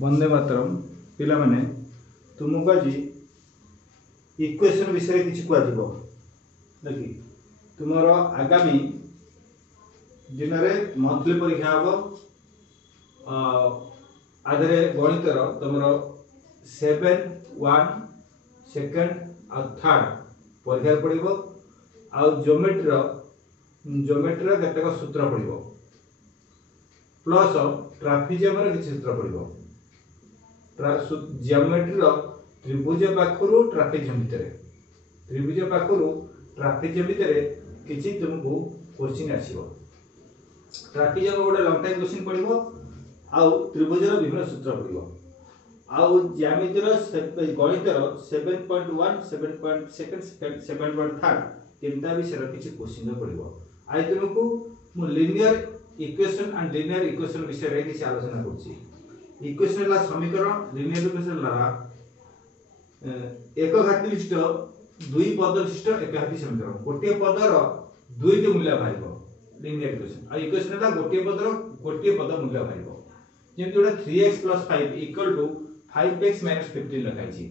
वंदे मातरम पिला माने तुमको आज इक्वेशन विषय किसी कहब देखि तुम आगामी दिन में मंथली परीक्षा हम आधे गणितर तुम 7, 1, 2 और 3 परीक्षा पड़ो आउ जोमेट्री केतक सूत्र पड़ो प्लस ट्राफिजियम किसी सूत्र पड़ो जियोमेट्री त्रिभुज पाखरु ट्राफिजियम भितर त्रिभुज पाखरु ट्राफिजियम भितर किसी तुमको क्वेश्चन आसीबो ट्राफिजियम गोटे लंग टाइम क्वेश्चन पड़ो आउ त्रिभुजर विभिन्न सूत्र पड़ो आउ ज्यामितिर गणितर 7.1 7.2 7.3 तीनटा विषय किसी क्वेश्चन पड़ो आज तुमको मु linear equation and linear equation विषय किसी आलोचना करछि इक्वेशन ला समीकरण लिनियर इक्वेशन ला एक घाती विशिष्ट दुई पद विशिष्ट एक घाती समीकरण गोटे पदर दुईटी मूल्य बाहरिबो लिनियर इक्वेशन आ इक्वेशन ला गोटे पद मूल्य बाहरिबो जेमति ओटा 3x + 5 = 5x - 15 लिखाइछि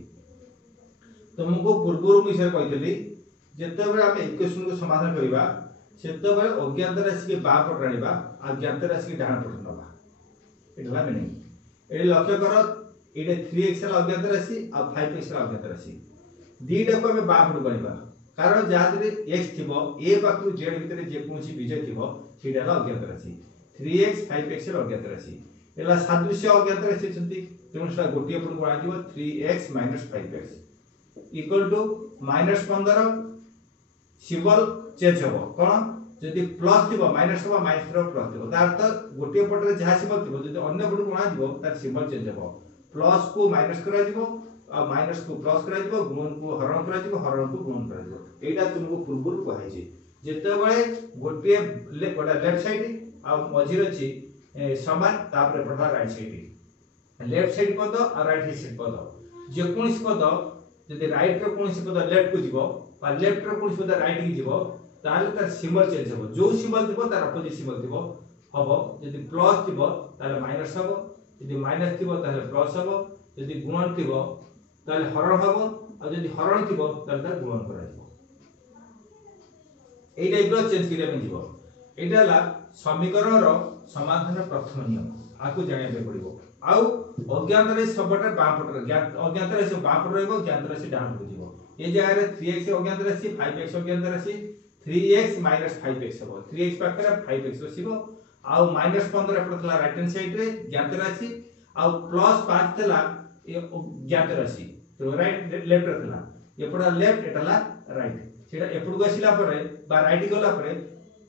तुमको पूर्वरु विषय कहितली जेतेबेले हम इक्वेशन को समाधान करिबा सेतेबेले अज्ञात राशि के बा पट आनिबा आ ज्ञात राशि के डाहाण पट नबा एटला मीनिंग ए लक्ष्य कर ये 3x अज्ञात राशि और 5x अज्ञात राशि दीटा को हमें बापड़ करवा कारण जहाँ x थी ए पाखु z भितर जेकोसी बीज थी सीटा अज्ञात राशि 3x 5x अज्ञात राशि एला सादृश्य अज्ञात राशि तेणु से गोटे पट को 3x - 5x = -15 सिंबल चेंज हो कौन जदि प्लस थी माइनस हो माइनस प्लस थी तार अर्थ गोटे पटे जहाँ सिंबल थी जब अन्य पट को तार सिंबल चेंज हो प्लस को माइनस करा दिबो आ माइनस को प्लस करा दिबो गुणन को हरण करा दिबो हरण को गुणन करा दिबो एटा तुमको पूर्वरु कहै छै जेते बेले गोटे लेफ्ट साइड आ मझिर अछि समान तापर पडला राइट साइड लेफ्ट साइड पद आ राइट साइड पद जे कोनसी पद जदि राइट रो कोनसी पद लेफ्ट को जीवो आ लेफ्ट रो कोनसी पद राइट की जीवो ताले तार सिंबल चेंज हो जो सिंबल दिबो तार अपोजिट सिंबल दिबो हबो जदि प्लस दिबो ताले माइनस हबो यदि माइनस थी प्लस हम यदि गुणन थी हरण हम और जब हरण थी गुणन कर चेंज करा समीकरण समाधान प्रथम नियम आपको जाना पड़ो आउ अज्ञात राशि सबटा बापट अज्ञात राशि बापट रहिबो ज्ञात राशि डाहाण को जीवो ए जगह रे 3x अज्ञात राशि 5x अज्ञात राशि 3x - 5x हो 3x पाखरे 5x बसिबो आउ -15 पड़थला राइट हैंड साइड रे ज्ञात राशि आउ +5 थला ज्ञात राशि तो राइट लेफ्ट रखला एपडा लेफ्ट एटला राइट सेटा एपड को आसिला परे बा राइट गला परे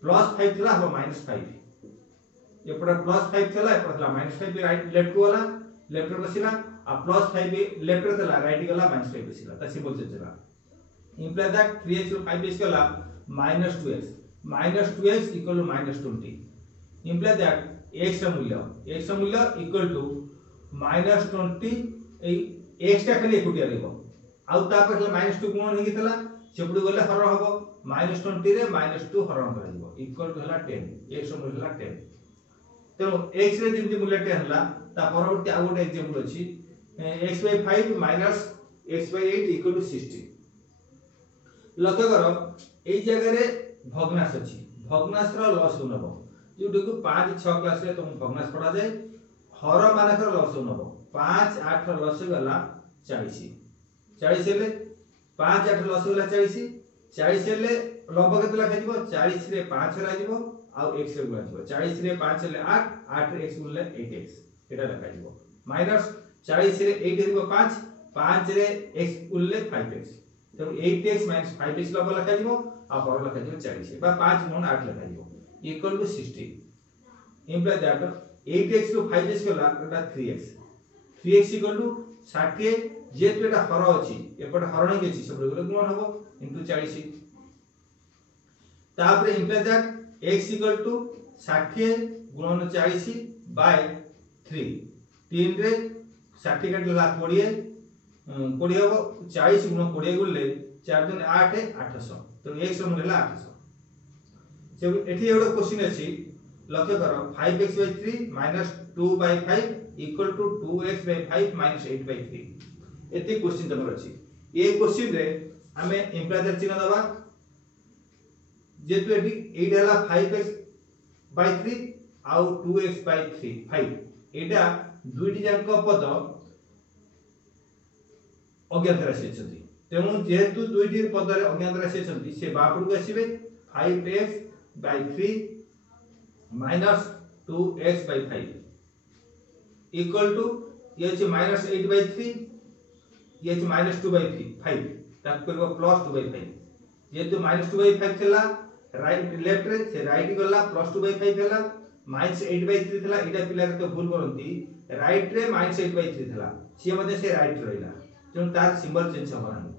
+5 थला हो -5 एपडा +5 थला एपडा -5 राइट लेफ्ट को वाला लेफ्ट रे बसिला आ +5 लेफ्ट रे थला राइट गला -5 बसिला त सिंबल चेंज होला इंप्लाई दैट 3x + 5x गला -2x -2x = -20 imply that x मूल्य equal to -20 ए x टा खाली एकुटिया रहबो आउ ता पर -2 गुणन हे गेतला सेपडु गले हरण हबो -20 रे -2 हरण करइबो इक्वल टू हला 10 x मूल्य हला 10 तेनो x रे जेमति मूल्य 10 हला ता परवर्ती आ गोटे एग्जांपल अछि x/5 - x/8 = 60 लक्ष्य करो ए जगह रे भग्नांश अछि भग्नांश रो लॉस नबो जोटो को 5 6 क्लास रे तुम भग्नांश पढ़ा जाए हर मानकर लॉस नबो 5 8 लॉस गला 40 40 ले 5 8 लॉस गला 40 40 ले लंब केते लखा दिबो 40 रे 5 रा दिबो आ x रे गुणा दिबो 40 रे 5 ले 8 8 रे x गुणले 8x एटा लखा दिबो माइनस 40 रे 8 दिबो 5 5 रे x गुणले 5x तो 8x - 5x लब लखा दिबो आ हर लखा दिबो 40 बा 5 गुण 8 लखा दिबो equal to 60 imply that 8x to 5x गला एटा 3x 3x equal to 60 जेतु एटा हर अछि एपट हरण के अछि सब गले गुणन हबो into 40 तापर imply that x equal to 60 गुणन 40 by 3 3 रे 60 कटला 20 20 हबो 40 गुण 20 गुणले 4 दूनी 8 800 तो x मूल्य हला 800 से एठी एडो क्वेश्चन अछि लक्ष्य करो 5x/3 - 2/5 equal to 2x by 5 minus 8 by 3 एति क्वेश्चन तमर अछि ए क्वेश्चन रे हमें इंप्लाइजर चिन्ह दबा जेतु एटी 8 हला 5x by 3 आउ 2x by 3 5 एटा दुईटी जांक पद अज्ञात राशि अछि तेणु जेहेतु दुईटी पद रे अज्ञात राशि अछि से बापड़ को आसीबे 5x by 3 minus 2x by 5 equal to ये अछि minus 8 by 3 ये अछि minus 2 by 5 ताक करबो plus 2 by 5 जेतु minus 2 by 5 थला राइट लेफ्ट रे से राइट गला plus 2 by 5 हला minus 8 by 3 थला एटा पिला के भूल करंती राइट रे minus 8 by 3 थला से मध्ये से राइट रहला जन तार सिंबल चेंज हो नाही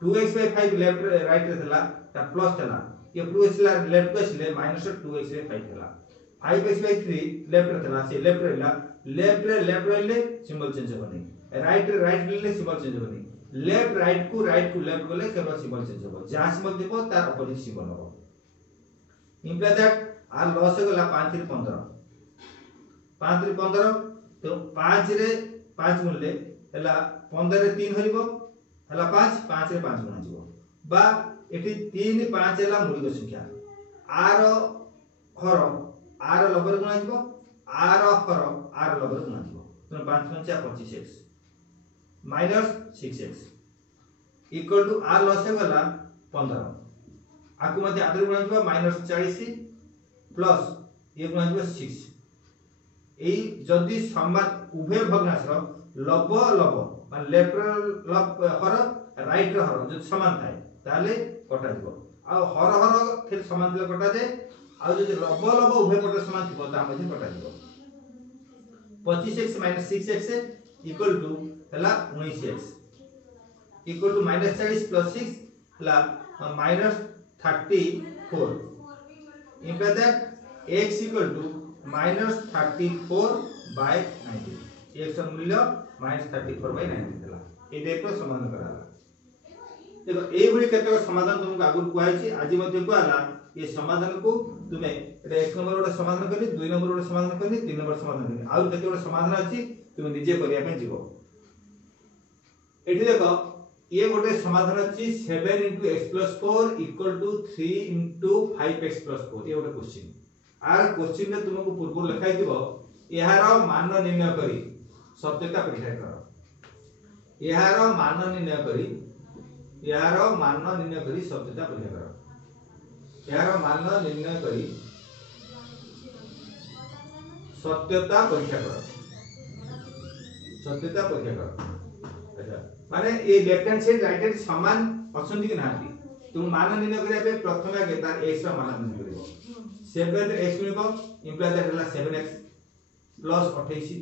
2x by 5 लेफ्ट राइट रे थला ता प्लस थला ये 2x लेफ्ट को इसले minus 2x by 5 थला 5x by 3 लेफ्ट रे थला से लेफ्ट रहला लेफ्ट रहले सिंबल चेंज हो नहीं राइट रहले सिंबल चेंज हो नहीं लेफ्ट राइट को लेफ्ट गले केवल सिंबल चेंज हो जहां सिंबल देखो तार अपोजिट सिंबल हो इंप्लाई दैट आर लॉस हो गला 5 रे 15 तो 5 रे 5 मूल्य हला 15 रे 3 हरिबो हला 5 रे 5 गुणा जीवो बा एठी 3 5 हला मूलिक संख्या आर हर आर लबर गुणा जीवो आर हर आर लबर गुणा जीवो तो 5 5 25x minus 6x equal to आर लॉस हो गला 15 आकु मध्ये आदर गुणा जीवो माइनस 40 प्लस ये गुणा जीवो 6 एई जदी समान उभय भग्नांश लब मान लेफ्ट लब हर राइट हर जो समान थाए ताले कटा जीवो आ हर फिर समान दिले कटा जाए आ जदी लब उभय पट समान थिबो ता मध्ये कटा जीवो 25x - 6x इक्वल टू हला 19x इक्वल टू -40 + 6 हला -34 imply that x equal to -34 by 90 x का मूल्य -34 by 90 थला ए देखो समाधान कराला देखो ए भली केतक समाधान तुमको आगुर कुआई छी आज मध्ये कुआला ये समाधान को तुमे एटा 1 नंबर वाला समाधान करनी 2 नंबर वाला समाधान करनी 3 नंबर समाधान करनी आउ केते वाला समाधान अछि तुमे निजे करिया पे जीवो एठी देखो ये गोटे समाधान अछि 7 * x + 4 = 3 * 5x + 4 ये गोटे क्वेश्चन आर क्वेश्चन ने तुमको पूर्व लिखाई दिबो यार मान निर्णय करी सत्यता परीक्षा करो यार मान निर्णय करी सत्यता परीक्षा करो यार मान निर्णय करी सत्यता परीक्षा करो अच्छा माने ये left hand side right hand समान अछंती कि नाती तुम मान निर्णय करिया पे प्रथम आगे तार x रा मान निर्णय करिवो 7x मिलबो इंप्लाई दैट हला 7x प्लस 28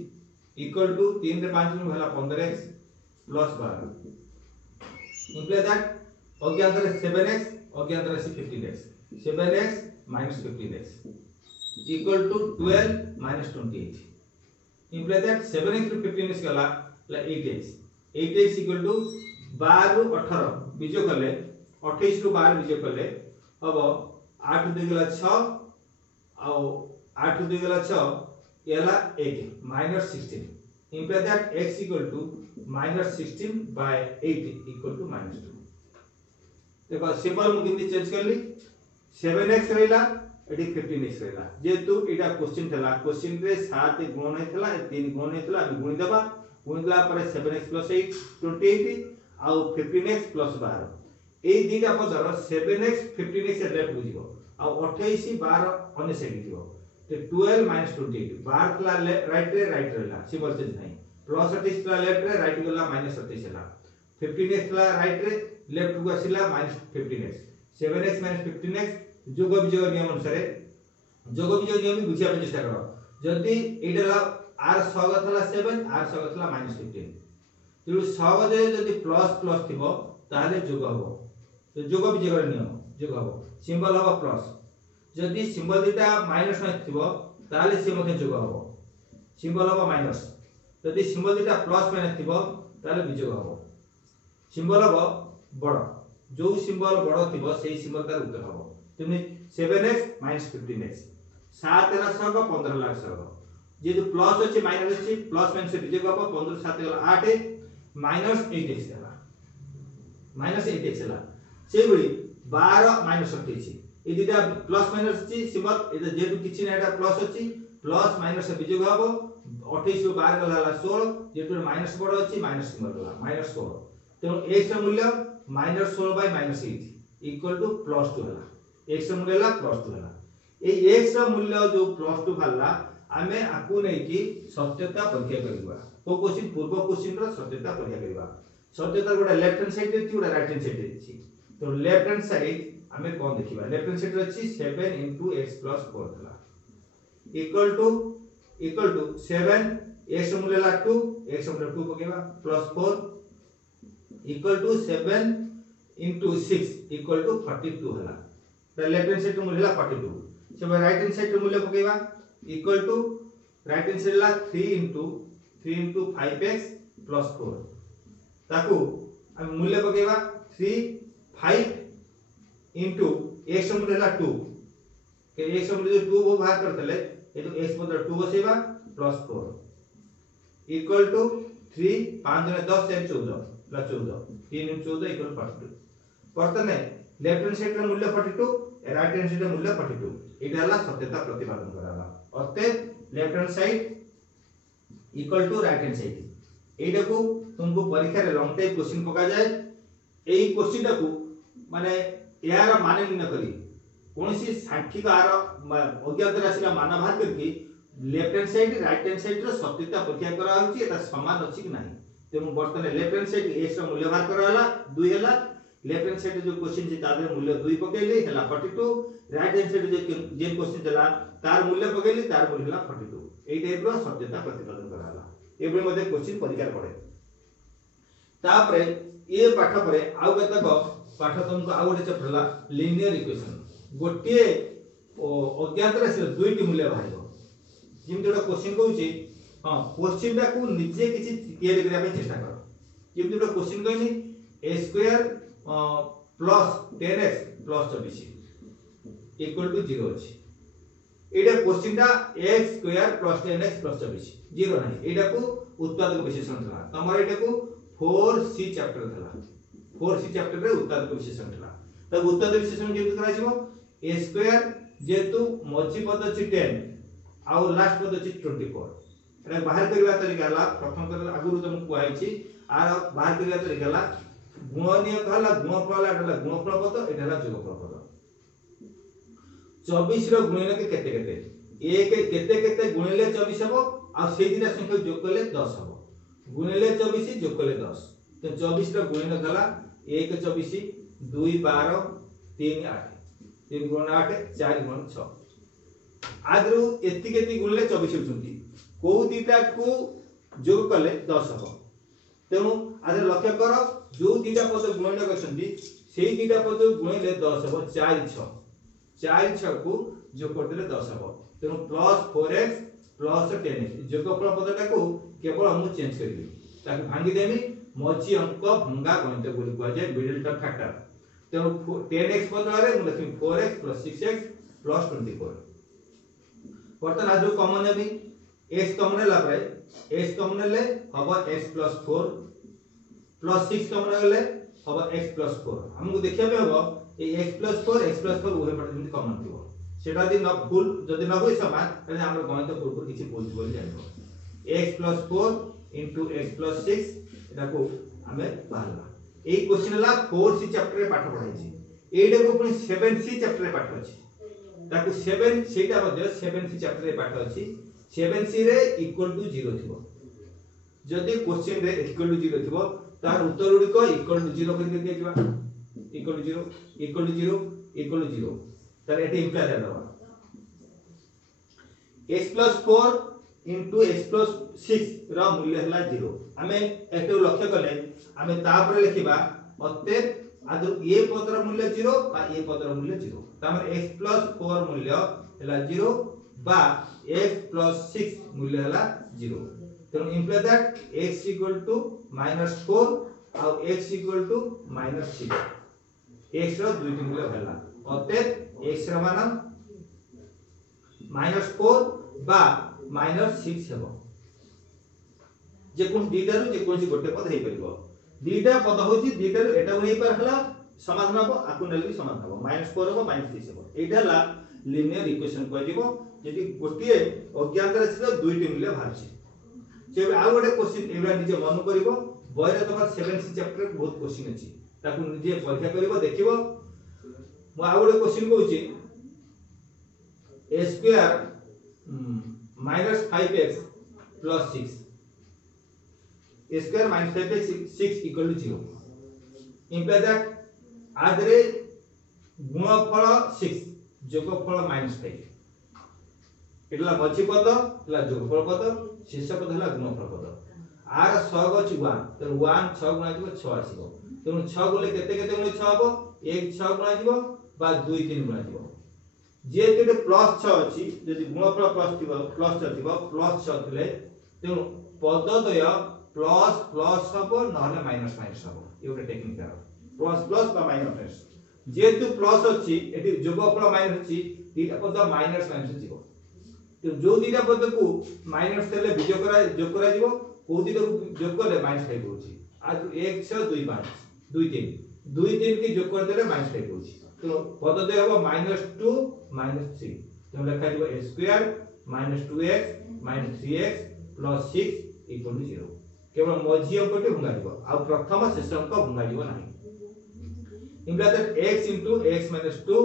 इक्वल टू 3 रे 5 गुण हला 15x प्लस 12 इंप्लाई दैट अज्ञात रे 7x अज्ञात रे 15x 7x - 15x equal to 12 - 28 imply that 7x ରୁ 15x गला 8x इक्वल टू 12 ରୁ 18 बीजो कले 28 ରୁ 12 बीजो कले हबो 8 × 2 गला 6 आ 8 × 2 गला 6 येला 8 -16 imply that x equal to -16 by 8 equal to -2 देखो सिंबल मु किंती चेंज करली 7x रहला एटी 15x रहला जेतु एटा क्वेश्चन थला क्वेश्चन रे 7 गुण हेतला 3 गुण हेतला हम गुणी देबा पर 7x + 8 28 आ 15x + 12 ए दीटा पदर 7x 15x लेफ्ट बुझिबो आ 28 12 अन्य साइड दिबो तो 12 - 28 12 थला राइट रहला सिंबल चेंज नहीं +28 थला लेफ्ट रे राइट गला -28 हला 15x थला राइट रे लेफ्ट को आसिला -15x 7x - 15x जोग विजोग नियम अनुसार जोग विजोग नियम बुझिया पे चेष्टा करो जदी एटा r सग थला 7 r सग थला -15 तिरु सग जदी प्लस प्लस थिबो ताले जोग हबो तो जोग विजोग नियम जोग हबो सिंबल हबो प्लस जदी सिंबल दिटा माइनस न थिबो ताले से मध्ये जोग हबो सिंबल हबो माइनस जदी सिंबल दिटा प्लस माइनस थिबो ताले विजोग हबो सिंबल हबो बड़ जो सिंबल बड़ थिबो सेही सिंबल तार उत्तर हबो तुमने 7x - 15x 7 रा सग 15 लाख सग जे जो प्लस अछि माइनस अछि प्लस माइनस विजय बाबा 15 7 गला 8 माइनस 8x हला माइनस 8x हला से बड़ी 12 माइनस 28 ए दिटा प्लस माइनस अछि सिमत ए जेतु किछि ना एटा प्लस अछि प्लस माइनस विजय बाबा 28 रो 12 गला 16 जेतु माइनस बड़ अछि माइनस सिमत गला माइनस 16 तेणु x रो मूल्य minus 16 bye minus 8 equal two plus 2 हला x रो मूल्य हला प्लस 2 हला ए x रो मूल्य जो प्लस 2 हला आमे आकु नै कि सत्यता परीक्षा करबा को क्वेश्चन पूर्व क्वेश्चन रो सत्यता परीक्षा करबा सत्यता गोटा लेफ्ट हैंड साइड रे छि गोटा राइट हैंड साइड रे छि तो लेफ्ट हैंड साइड आमे कोन देखिबा लेफ्ट हैंड साइड रे छि 7 * x + 4 हला इक्वल टू 7 x रो मूल्य ला 2 x रो मूल्य 2 पकेबा plus 4 equal to 7 * 6 equal to 42 हला तो लेफ्ट हैंड साइड रो मूल्य ला 42 से राइट हैंड साइड रो मूल्य पकेबा equal to right hand side ला 3 * 5x + 4 ताकू हम मूल्य पकेबा 3 5 * x मूल्य ला 2 के x मूल्य जो 2 वो बाहर करतले ए तो x बदल 2 बसेबा + 4 equal to 3 5 * 10 = 14 + 14 3 * 14 = 42 वर्तने left hand side रो मूल्य 42 राइट हैंड साइड रो मूल्य 42 एटा हला सत्यता प्रतिपादन कराला अतः left hand side equal to right hand side एटा को तुमको परीक्षा रे लॉन्ग टाइप क्वेश्चन पका जाए एई क्वेश्चन टा को माने यार माने न करी कोनसी सांख्यिक आर अज्ञात राशि रा मान बाहर करके left hand side right hand side रो सत्यता परीक्षा करा होची एटा समान अछि कि नाही तेमु वर्तमान लेफ्ट हैंड साइड x रो मूल्य बाहर कराला 2 हला लेफ्ट हैंड साइड जो क्वेश्चन जे तादे मूल्य 2 पकेले हला 42 राइट हैंड साइड जे क्वेश्चन देला तार मूल्य पकेले तार मूल्य हला 42 एई टाइप रो सत्यता प्रतिपादन कराला एबे मध्ये क्वेश्चन परीक्षा पड़े तापरे ए पाठ परे आउ केतक पाठ तुमको आउ गोटे चैप्टर ला लीनियर इक्वेशन गोटे अज्ञात राशि दुईटी मूल्य बाहिर जिम जोटा क्वेश्चन कहूची हां क्वेश्चन टा को निजे किछि तैयारी करिया पे चेष्टा कर जिम जोटा क्वेश्चन कहनी a² plus 10x plus 24 equal to 0 अछि एटा क्वेश्चन टा x² प्लस 10x प्लस 24 0 नाही एटा को उत्पादक विशेषण थला तमर एटा को 4c चैप्टर थला 4c चैप्टर रे उत्पादक विशेषण थला तब उत्पादक विशेषण केमि करा जिवो a² जेतु मझी पद अछि 10 आउ लास्ट पद अछि 24 एटा बाहर करबा तरीका हला प्रथम कर आगुरु तुम कुआई छी आर बाहर करबा तरीका हला गुणनीय कहला गुणफल एटा गुणफल पद एटा हला जोगफल पद 24 रो गुणन के केते केते एक केते केते गुणिले 24 हबो आ सेई दिना संख्या जोग करले 10 हबो गुणिले 24 जोग करले 10 तो 24 रो गुणन गला 1 24 2 12 3 8 3 गुण 8 4 गुण 6 आदरु एति केति गुणले 24 होचुंती को दिटा को जोग करले 10 हबो तेनु आदर लक्ष्य करो जो दिटा पद गुणन करछंती सेई दिटा पद गुणिले 10 हबो 4 6 4 6 को जोग करदेले 10 हबो तेनु प्लस 4x प्लस 10x जोगफल पदटा को केवल हम चेंज करिबी ताकि भांगी देमी मझी अंक भंगा गणित बोली कुआ जाय मिडिल टर्म फैक्टर तेनु 10x बदलारे मु लिखि 4x प्लस 6x प्लस 24 वर्तमान आज कॉमन नेबी x कॉमन ला परे x कॉमन ले हबो x प्लस 4 प्लस 6 कॉमन ले हबो x प्लस 4 हमको देखिया बे हबो ए x प्लस 4 उहे पटे जेंति कॉमन थिबो सेटा दि न भूल जदि न होई समान तने हमर गणित पूर्व किछि बोल बोल जानिबो x plus 4 into x plus 6 एटा को हमें बाहरला ए क्वेश्चन ला 4c चैप्टर रे पाठ पढाई छी एडा को पुनी 7c चैप्टर रे पाठ अछि ताकू 7 सेटा मध्ये 7c चैप्टर रे पाठ अछि 7c रे इक्वल टू 0 थिबो जदि क्वेश्चन रे इक्वल टू 0 थिबो तार उत्तर गुडी को इक्वल टू 0 करके दिया जिबा equal to 0 equal to 0 equal to 0 तार एटी इंप्लाई दबा x plus 4 into x plus 6 रा मूल्य हला 0 हमें एतो लक्ष्य करले हमें तापर लिखिबा अतः आदि ए पदर मूल्य 0 बा ए पदर मूल्य 0 तमर x plus 4 मूल्य हला 0 बा x plus 6 मूल्य हला 0 तो imply that x equal to -4 और x equal to -6 x रो दुईटी मूल्य हला अतः x रो मान -4 बा -6 हेबो जे कोन दीटा रु जे कोनसी गोटे पद हे परबो दीटा पद होची दीटा रु एटा होई पर हला समाधान हबो आकु नेली समाधान हबो -4 हबो -6 हबो एटा ला लिनियर इक्वेशन को जीवो जेति गोटिए अज्ञात राशि रो दुईटी मूल्य बाहरछि जे आ गोटे क्वेश्चन एबा निजे मन करबो बयरे तमर 7th चैप्टर बहुत क्वेश्चन अछि ताकु निजे परीक्षा करबो देखिबो मु आ गोटे question कहूची a square minus 5x plus 6 a square minus 5x 6 equal to 0 imply that आदरे गुणफल 6 जोगफल -5 एटला मझी पद एला जोगफल पद शेष पद हला गुणफल पद आर सग अछि 1 त 1 6 गुणा दिबो 6 आसीबो तेनु 6 गुले केते केते गुणे 6 हबो 1 6 गुणा दिबो बा 2 3 गुणा दिबो जे केते +6 अछि यदि गुणफल +6 थिबो +6 थिले तेनु पदद्वय प्लस प्लस हबो नहले माइनस माइनस हबो एउटे टेक्निक प्लस प्लस बा माइनस जेतु प्लस अछि एटी जोगफल माइनस अछि दीटा पद माइनस माइनस जीवो तो जो दीटा पद को माइनस थले विजोग करा जीवो को दीटा को जोग करले -5 होछि आ 1 6 2 5 2 3 2 3 के जोग कर देले -5 होछि तो पद दे हबो -2 -3 तो लिखा जीवो a स्क्वायर -2x -3x + 6 = 0 केवल मझी अंकटी भंगा जीवो आ प्रथम शेष अंक भंगा जीवो नाही imply that x * x - 2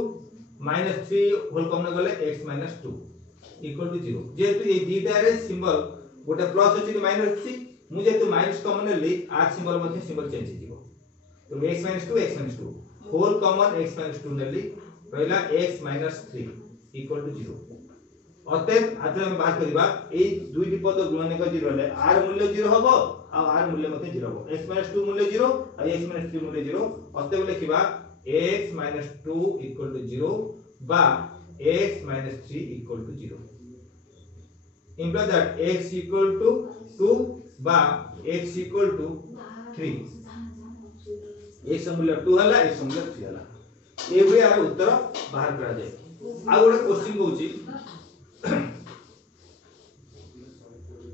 -3 whole कमने गले x - 2 इक्वल टू 0 जेतु ए दीटा रे सिंबल गोटे प्लस अछि कि माइनस अछि मु जेतु माइनस कॉमन ले आर सिंबल मध्ये सिंबल चेंज हिजिवो तो x - 2 होल कॉमन x - 2 नेली पहिला x - 3 इक्वल टू 0 अतः आते हम बात करबा ए दुईटी पद गुणन क 0 ले r मूल्य 0 हबो आ r मूल्य मध्ये 0 हबो x - 2 मूल्य 0 आ x - 3 मूल्य 0 अतः लिखिबा x - 2 इक्वल टू 0 बा x - 3 equal to 0 imply that x equal to 2 बा x equal to 3 x मूल्य 2 हला x मूल्य 3 हला ए भई आर उत्तर बाहर करा जाय आ गोटे क्वेश्चन कहूची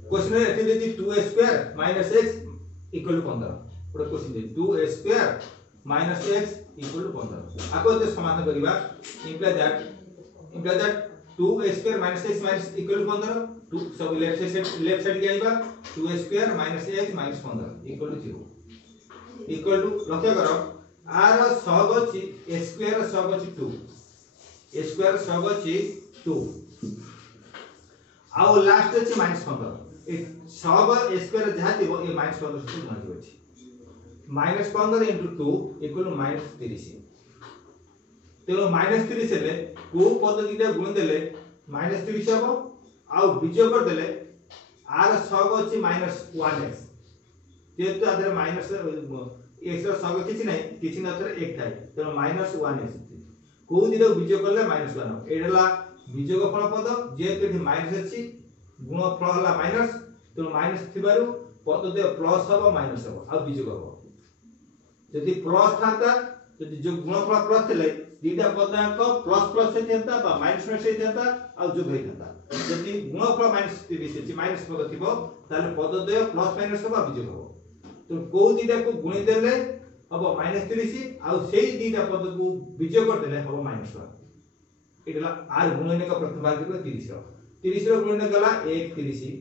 क्वेश्चन रे एथि देती 2a square - x equal to 15 गोटे question they 2a square - x equal to 15 आको ते समाधान करिबा imply that 2a square minus x minus equal to 15 2 सब लेफ्ट साइड के आइबा 2a square minus x minus 15 equal to 0 equal to लक्ष्य करो r सग अछि a square सग अछि 2 a square सग अछि 2 आ लास्ट अछि -15 ए सग a square जहा थिबो ए -15 से गुणा दिबो अछि -15 * 2 equal to -30 तेनो -30 हेले को पद दीटा गुण देले -30 हबो आ विजय कर देले r सग अछि -1x जेतु आदर माइनस x रो सग किछि नै किछि नतर 1 थाय तेनो -1x को दीटा विजय करले -1 एडला विजय फल पद जेतु एठी माइनस अछि गुण फल हला माइनस तेनो माइनस थिबारु पद दे प्लस हबो माइनस हबो आ विजय हबो यदि प्लस थाता यदि जो गुण फल प्लस थिले दीटा पदांक प्लस प्लस से थेता बा माइनस से थेता आ जोग हे थेता यदि गुणफल -30 अछि माइनस पद थिबो ताले पदद्वय प्लस माइनस हबा विजोग हबो तो को दीटा को गुणी देले हबो -30 आ सेही दीटा पद को विजोग कर देले हबो -1 एटला आर गुणने का प्रथम भाग दिबो 30 रो गुणने गला 1 30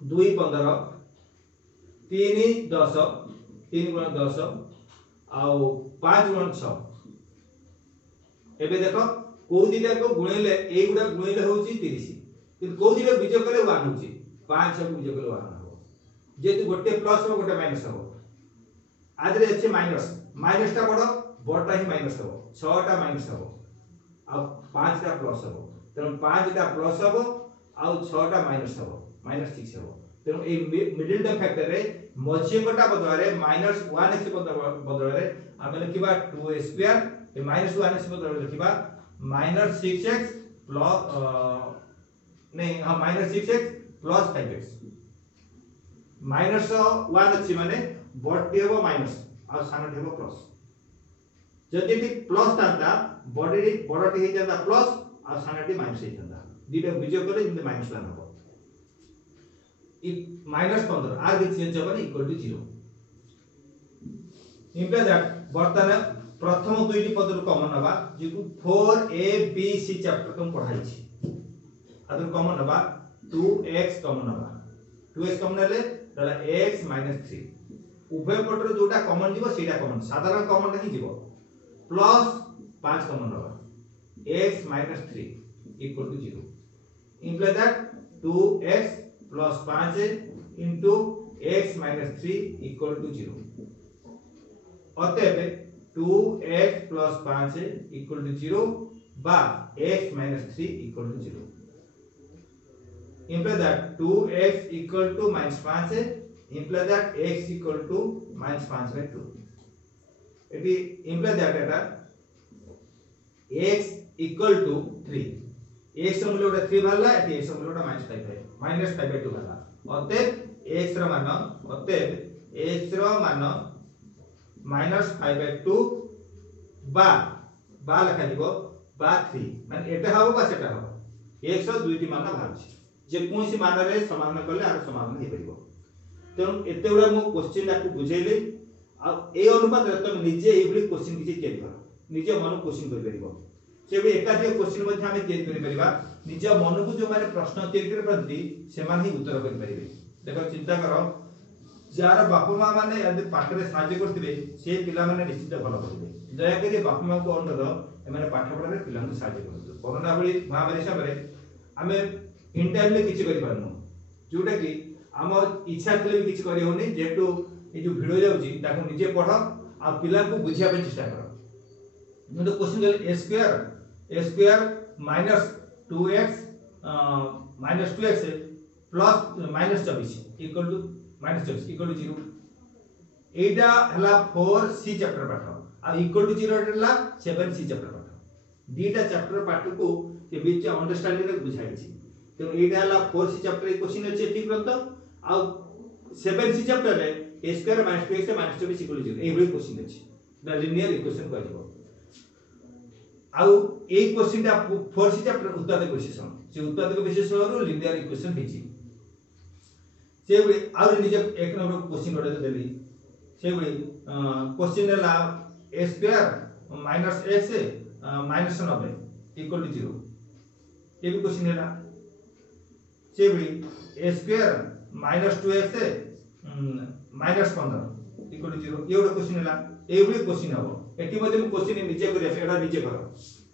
2 15 3 10 3 * 10 आ 5 * 6 एबे देखो को दीटा को गुणिले ए गुडा गुणिले होची 30 किंतु को दीटा विजय करे 1 होची 5 को विजय करे 1 हो जेतु गोटे प्लस हो गोटे माइनस हो आदरे अछि माइनस ता बडटा ही माइनस हो 6 टा माइनस हो आ 5 टा प्लस हो तेनो 5 टा प्लस हो आ 6 टा माइनस हो -6 हो तेनो ए मिडिल टर्म फैक्टर रे मझी गोटा बदलारे -1x बदलारे आमे लिखिबा 2a स्क्वायर ए -1x बदलारे लिखिबा -6x प्लस नहीं हां -6x प्लस 5x -1 अछि माने बडटी हेबो माइनस आ सानटी हेबो प्लस जदि ठीक प्लस ताता बडटी हे जाता प्लस आ सानटी माइनस हे जाता दुटा विजय कले जेमते -1 हबो -15 आर के चेंज हबो इक्वल टू 0 इम्प्लाई दैट बर्तमान प्रथम दुईटी पद कॉमन नबा जेकु 4ABC चैप्टर तुम पढ़ाई छी अदर कॉमन नबा 2x कॉमन नबा 2x कॉमन ले तला x - 3 उभय पटर जोटा कॉमन जीवो सेटा कॉमन साधारण कॉमन नहीं जीवो प्लस 5 कॉमन नबा x - 3 equal to 0 imply that 2x plus 5 into x minus 3 equal to 0 अतएव 2x plus 5 equal to 0 बा x minus 3 equal to 0 imply that 2x equal to minus 5 imply that x equal to minus 5 by 2 eighty imply that Etah x equal to 3 x ର मूल्य 3 बाहरला eighty x ର मूल्य -5 by 2 बाहरला अतएव x ର मान -5 by 2 बा लिखा जीवो बा 3 माने एटा हबो बा सेटा हबो x रो दुईटी मान बाहर जे कोनसी मान रे समाधान करले आर समाधान हे परिबो तेनु एते उडा मो क्वेश्चन आपको बुझेले आ ए अनुपात रे तुम निजे एबली क्वेश्चन किछि चेक करो निजे मन क्वेश्चन कर परिबो से भी एकाधिक क्वेश्चन मध्ये हमें चेक करि परिबा निज मन को जो माने प्रश्न चेक कर परती से मान ही उत्तर कर परिबे देखो चिंता करो जार बापू मां माने यदि पाठ रे सहाय्य करथिबे से पिला माने निश्चित भलो करबे दया करी बापू मां को अनुरोध एमाने पाठ पढा रे पिला को सहाय्य करथु कोरोना भली महामारी हिसाब रे हमें इंटरनली किछि करि परनु जोटा कि हम इच्छा थले भी किछि करि होनी जेटू ए जो वीडियो जाउची ताको निजे पढ आ पिला को बुझिया पे चेष्टा करो मतलब क्वेश्चन गले a square minus 2x minus 2x plus minus 24 equal to minus 24 equal to 0 एटा हला 4c चैप्टर पाठ आ इक्वल टू 0 हला 7c चैप्टर पाठ दीटा चैप्टर पाठ को के बीच अंडरस्टैंडिंग रे बुझाई छी तो एटा हला 4c चैप्टर क्वेश्चन अछि ठीक रत आ 7c चैप्टर रे a square minus 2x minus 24 equal to 0 एबे क्वेश्चन अछि द लिनियर इक्वेशन कहबो आउ ए क्वेश्चन ता 4c चैप्टर उत्पादक विशेषण से उत्पादक विशेषण रो लिनियर इक्वेशन हेची से आउ निजे एक नंबर क्वेश्चन कोडे देली से क्वेश्चन ला a square minus x minus 90 equal to 0 ये भी क्वेश्चन है से a square minus 2x minus 15 equal to 0 ये क्वेश्चन है ए भी क्वेश्चन हबो एटी मध्ये क्वेश्चन निजे करिया एडा निजे करो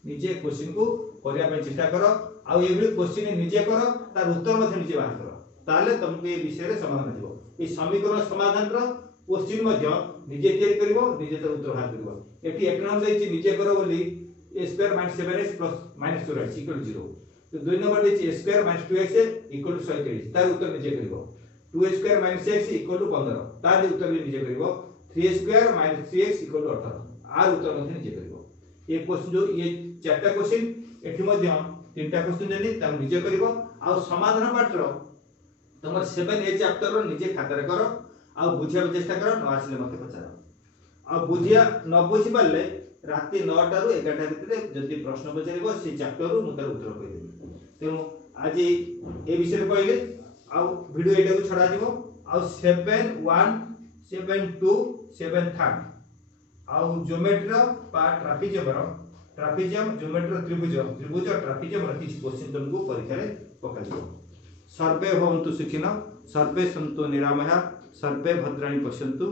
निजे क्वेश्चन को करिया पे चेष्टा करो आ एबे क्वेश्चन निजे करो तार उत्तर मध्ये निजे बाहर करो ताले तुमके ए विषय रे समाधान दिबो ए समीकरण समाधान रो क्वेश्चन मध्ये निजे तैयारी करिवो निजे तर उत्तर बाहर करिवो एटी एक नंबर दैछि निजे करो बोली a square - 7x plus -4x equal to 0 तो दुई नंबर दैछि a square - 2x equal to 123 तार उत्तर निजे करिवो 2a square - x equal to 15 तार उत्तर भी निजे करिवो 3a square - 3x equal to 18 आर उत्तर मध्ये निजे करिवो ये क्वेश्चन जो ये चारटा क्वेश्चन एठी मध्ये तीनटा क्वेश्चन देनी ता निजे करिवो आ समाधान पाठ रो तमर 7a चैप्टर रो निजे खाता रे करो आ बुझिया चेष्टा करो न आसले मते पचारो आ बुझिया न बुझि पाले राती 9 टा रु 11 टा भितरे जदी प्रश्न पचारिबो से चैप्टर रु मुतार उत्तर कहि देबी तेनु आज ए विषय कहले आ वीडियो एटा को छडा दिबो आ 7 1 7 2 7 3 आउ ज्योमेट्री पा ट्रापेजियम ज्योमेट्री त्रिभुज त्रिभुज ट्रापेजियम र किछ क्वेश्चन तुमको परीक्षा रे पका दिबो सर्वे भवन्तु सुखिनो सर्वे सन्तु निरामया सर्वे भद्राणि पश्यन्तु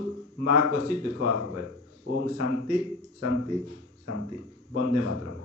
मा कश्चित् दुःख आभवेत् ओम शांति शांति शांति वंदे मातरम।